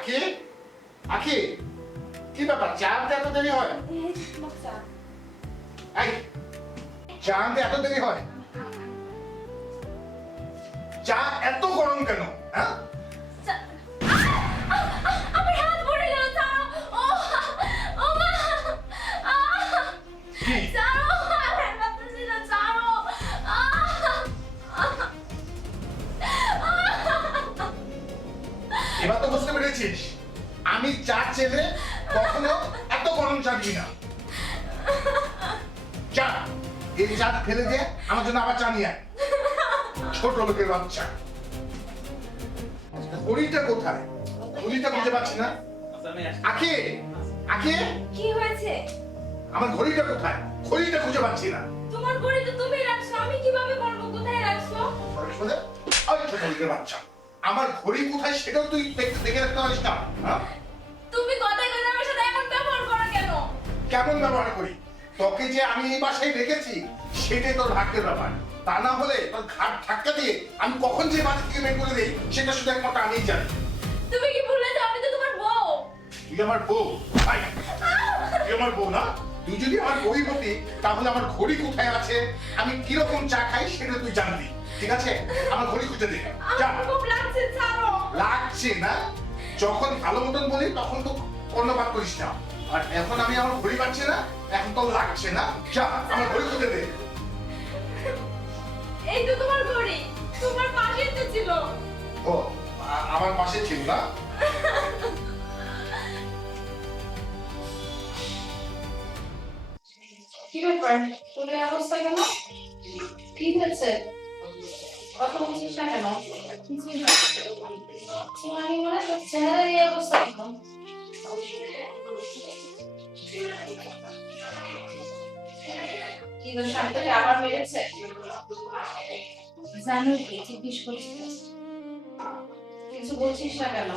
আখি আখি কি ব্যাপার চা আনতে এত দেরি হয়? এই চা আনতে এত দেরি হয়? চা এত গরম কেন? হ্যাঁ আমার হাত পড়ে গেল ছাড়ো ও ও মা কি? ছাড়ো আমার হাত পড়ে গেল ছাড়ো এবার তো বুঝতে পেরেছিস আমি চা চেলে কখনো এত গরম চা দিই না। চা এই চা ফেলে দিয়ে আমার জন্য আবার চা নিয়ে আয়। ছোট লোকের বাচ্চা। ঘড়িটা কোথায়? ঘড়িটা খুঁজে পাচ্ছি না। আখি আখি কি হয়েছে? আমার ঘড়িটা কোথায়? ঘড়িটা খুঁজে পাচ্ছি না। তোমার ঘড়ি তো তুমি রাখছো আমি কিভাবে বলবো কোথায় রাখছো? সরস্বতী, ওই ছোট লোকের বাচ্চা আমার ঘড়ি কোথায় সেটাও তুই দেখে রাখতে পারিস না? হ্যাঁ? তুমি কথায় কথায় আমার সাথে এমন ব্যবহার করো কেন? কেমন ব্যবহার করি? তোকে যে আমি এই বাসায় রেখেছি সেটাই তোর ভাগ্যের ব্যাপার। তা না হলে তোর ঘাট ধাক্কা দিয়ে আমি কখন যে বাড়ি থেকে বের করে দেই সেটা শুধু একমাত্র আমিই জানি। তুমি কি ভুলে যাও আমি তো তোমার বউ? তুই আমার বউ? ভাই তুই আমার বউ না? তুই যদি আমার বই হতি তাহলে আমার ঘড়ি কোথায় আছে আমি কিরকম চা খাই সেটা তুই জানবি। ঠিক আছে আমার ঘড়ি খুঁজে দে। যা। আমার খুব লাগছে ছাড়ো। লাগছে না? যখন ভালো মতন বলি তখন তো কর্ণপাত করিস না। আর এখন আমি আমার ঘড়ি পাচ্ছি না এখন তো লাগছে না। যা আমার ঘড়ি খুঁজে দে। এই তো তোমার ঘড়ি তোমার পাশে তো ছিল। ও আমার পাশে ছিল না? কি ব্যাপার তোর এই অবস্থা কেন? কি হয়েছে? কথা বলছিস না কেন? কিছুই না। তোমারই মনে তোর চেহারার এই অবস্থা কেন? কি তোর শান্তকে আবার মেরেছে? জানো কি জিজ্ঞেস করছিস কিছু বলছিস না কেন?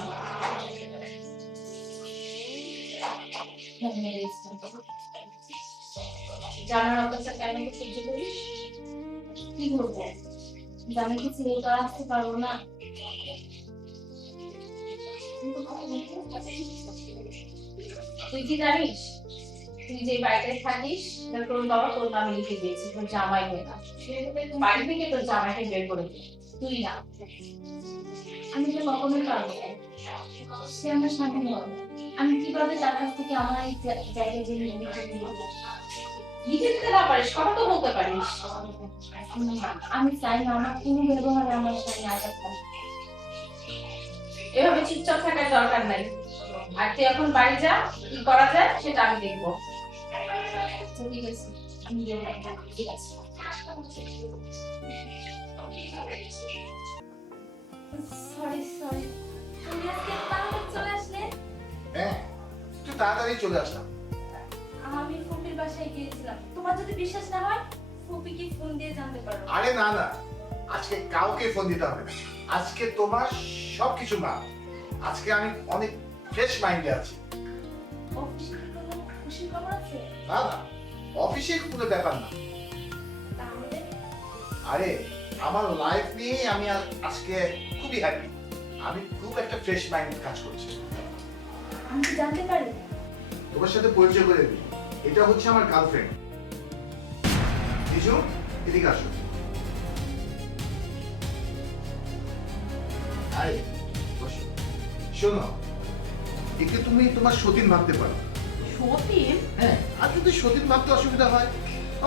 মেরেছে জানার অবস্থা কেন সহ্য করিস? কি করবো? জানি কি ছেড়ে তো আসতে পারবো না। তুই কি জানিস তুই যে বাড়িতে থাকিস তোর বাবা তোর নামে লিখে দিয়েছে তোর জামাই হয়ে না বাড়ি থেকে তোর জামাইকে বের করে দিল তুই না। আমি তো কখনোই পারবো না। সে আমার স্বামী নয়। আমি কিভাবে তার কাছ থেকে আমার এই জায়গায় যে লিখে দিতে না পারিস কথা তো বলতে পারিস। আমি চাই না আমার কোনো ব্যবহারে আমার স্বামী আঘাত পায়। এভাবে চুপচাপ থাকার দরকার নাই। আর তুই এখন বাড়ি যা কি করা যায় সেটা আমি দেখবো। ঠিক আছে আমি ঠিক আছে। সরি সরি তুমি আজকে তাড়াতাড়ি চলে আসলে? হ্যাঁ একটু তাড়াতাড়ি চলে আসলাম। আমি ফুপির বাসায় গিয়েছিলাম। তোমার যদি বিশ্বাস না হয় ফুপিকে ফোন দিয়ে জানতে পারো। আরে না না আজকে কাউকে ফোন দিতে হবে না। আজকে তোমার সবকিছু না। আজকে আমি অনেক ফ্রেশ মাইন্ডে আছি। অফিসে কি কোনো খুশির খবর আছে? না না অফিসে কোনো ব্যাপার না। তাহলে আরে আমার লাইফ নিয়ে আমি আজকে খুবই হ্যাপি। আমি খুব একটা ফ্রেশ মাইন্ডে কাজ করছি। আমি কি জানতে পারি? তোমার সাথে পরিচয় করে দিই। এটা হচ্ছে আমার গার্লফ্রেন্ড। জিজু এদিকে আসো। আরে বসো। শোনো একে তুমি তোমার সতীন ভাবতে পারো। সতীন? হ্যাঁ আর যদি সতীন ভাবতে অসুবিধা হয়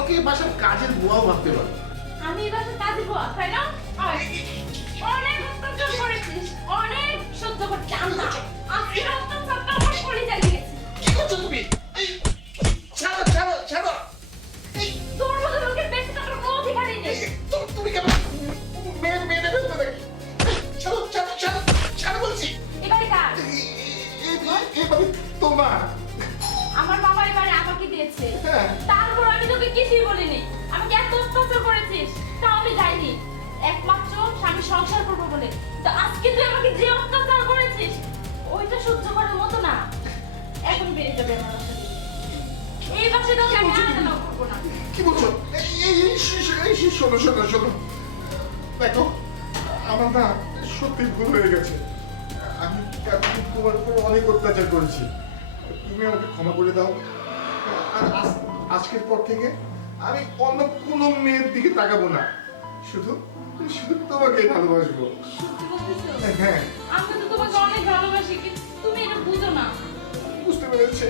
ওকে বাসার কাজের বুয়াও ভাবতে পারো। আমি এবার কাজে গোয়া তাই না? অনেক অত্যাচার করেছিস অনেক সহ্য করতে আমরা আজকে অত্যাচারটা আমার করে জ্বালিয়েছি। কি করছো তুমি? এই ছাড়ো ছাড়ো ছাড়ো। এই তোর মতো লোকের বেঁচে থাকার কোনো অধিকারই নেই। তুমি কেমন মেয়ে মেয়ে ফেলতে নাকি? ছাড়ো ছাড়ো ছাড়ো ছাড়ো বলছি। এবারে কার? এবারে তোমার। আমার বাবা এবারে আমাকে দিয়েছে। হ্যাঁ। তারপর আমি তোকে কিছুই বলিনি। আমাকে এত অত্যাচার করেছিস তাও আমি যাইনি একমাত্র স্বামী সংসার করবো বলে। তো আজকে তুই আমাকে যে অত্যাচার করেছিস ওইটা সহ্য করার মতো না। এখন বেরিয়ে যাবে আমার বাসা থেকে। এই বাসায় তোকে আমি আর অ্যালাউ করবো না। কি বলছো? শোনো শোনো শোনো দেখো আমার না সত্যি ভুল হয়ে গেছে। আমি এতদিন তোমার উপর অনেক অত্যাচার করেছি, তুমি আমাকে ক্ষমা করে দাও। আর আজকের পর থেকে আমি অন্য কোনো মেয়ের দিকে তাকাবো না, শুধু শুধু তোমাকে ভালোবাসবো। সত্যি বলতেছো? হ্যাঁ, আমি তো তোমাকে অনেক ভালোবাসি, কিন্তু তুমি এটা বুঝো না। বুঝতে পেরেছি।